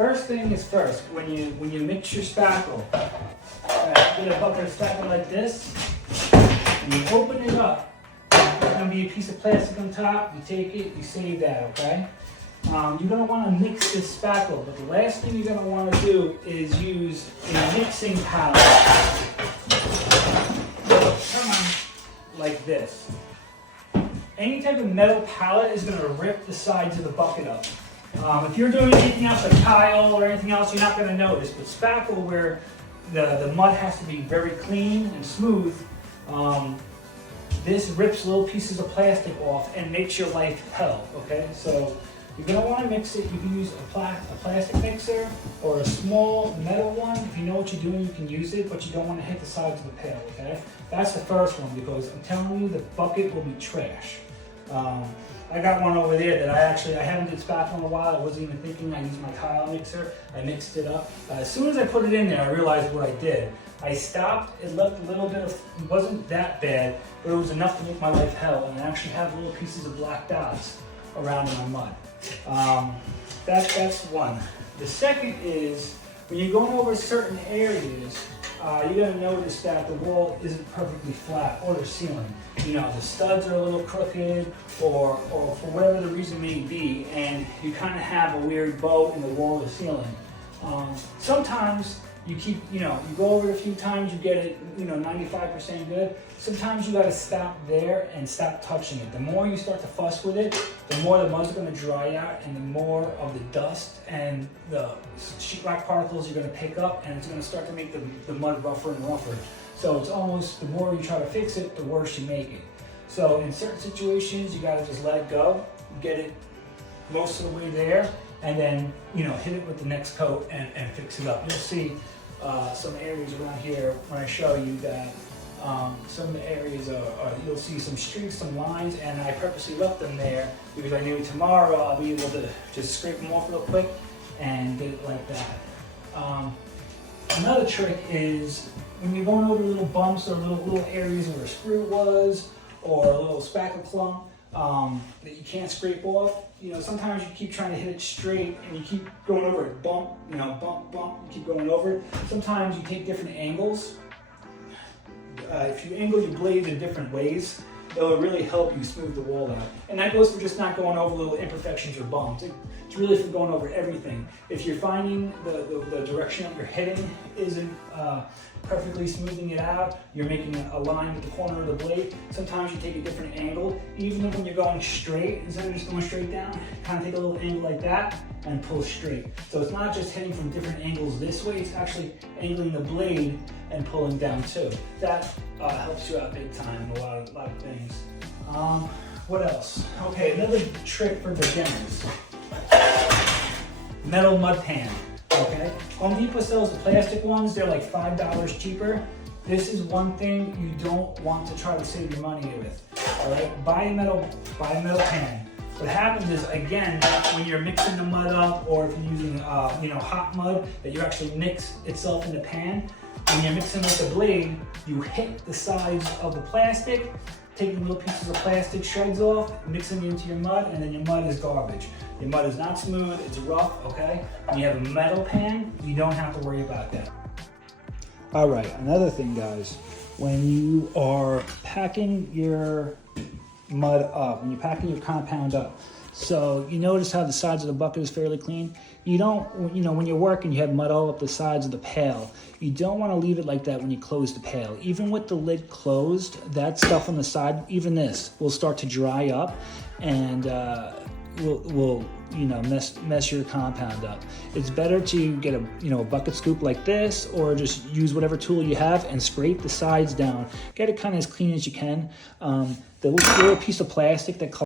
first thing is first, when you mix your spackle, get a bucket of spackle like this, and you open it up. There's going to be a piece of plastic on top. You take it, you save that, okay? You're going to want to mix this spackle, but the last thing you're going to want to do is use a mixing palette. Come on, like this. Any type of metal pallet is going to rip the sides of the bucket up. If you're doing anything else like tile or anything else, you're not going to notice. But spackle, where the mud has to be very clean and smooth, this rips little pieces of plastic off and makes your life hell, okay? So you're going to want to mix it. You can use a plastic mixer or a small metal one. If you know what you're doing, you can use it, but you don't want to hit the sides of the pail, okay? That's the first one, because I'm telling you, the bucket will be trash. I got one over there that I haven't did spackle in a while. I wasn't even thinking. I used my tile mixer. I mixed it up. As soon as I put it in there, I realized what I did. I stopped. It left a little bit of, it wasn't that bad, but it was enough to make my life hell. And I actually have little pieces of black dots around in my mud. That's one. The second is, when you're going over certain areas, you're going to notice that the wall isn't perfectly flat, or the ceiling. You know, the studs are a little crooked, or for whatever the reason may be, and you kind of have a weird bow in the wall or the ceiling. Sometimes you go over it a few times, you get it, 95% good. Sometimes you got to stop there and stop touching it. The more you start to fuss with it, the more the mud's going to dry out, and the more of the dust and the sheetrock particles you're going to pick up, and it's going to start to make the mud rougher and rougher. So it's almost, the more you try to fix it, the worse you make it. So in certain situations, you got to just let it go, get it most of the way there, and then hit it with the next coat and fix it up. You'll see some areas around here when I show you that some of the areas you'll see some streaks, some lines, and I purposely left them there because I knew tomorrow I'll be able to just scrape them off real quick and get it like that. Another trick is when you're going over little bumps or little areas where a screw was, or a little spackle clump that you can't scrape off. Sometimes you keep trying to hit it straight and you keep going over it, bump, bump, bump, you keep going over it. Sometimes you take different angles. If you angle your blades in different ways, it'll really help you smooth the wall out. And that goes for just not going over little imperfections or bumps. It's really for going over everything. If you're finding the direction that you're hitting isn't perfectly smoothing it out, you're making a line with the corner of the blade, sometimes you take a different angle. Even when you're going straight, instead of just going straight down, kind of take a little angle like that and pull straight. So it's not just hitting from different angles this way, it's actually angling the blade and pulling down too. That helps you out big time in a lot of things. What else? Okay, another trick for beginners. Metal mud pan. Okay, Home Depot sells the plastic ones. They're like $5 cheaper. This is one thing you don't want to try to save your money with. All right, buy a metal pan. What happens is, again, when you're mixing the mud up, or if you're using hot mud that you actually mix itself in the pan, when you're mixing with the blade, you hit the sides of the plastic, taking little pieces of plastic shreds off, mixing it into your mud, and then your mud is garbage. Your mud is not smooth, it's rough, okay? When you have a metal pan, you don't have to worry about that. All right, another thing, guys, when you are packing your mud up, when you're packing your compound up, so you notice how the sides of the bucket is fairly clean. You don't, when you're working, you have mud all up the sides of the pail. You don't want to leave it like that when you close the pail. Even with the lid closed, that stuff on the side, even this, will start to dry up and will mess your compound up. It's better to get a bucket scoop like this, or just use whatever tool you have and scrape the sides down. Get it kind of as clean as you can. The little piece of plastic that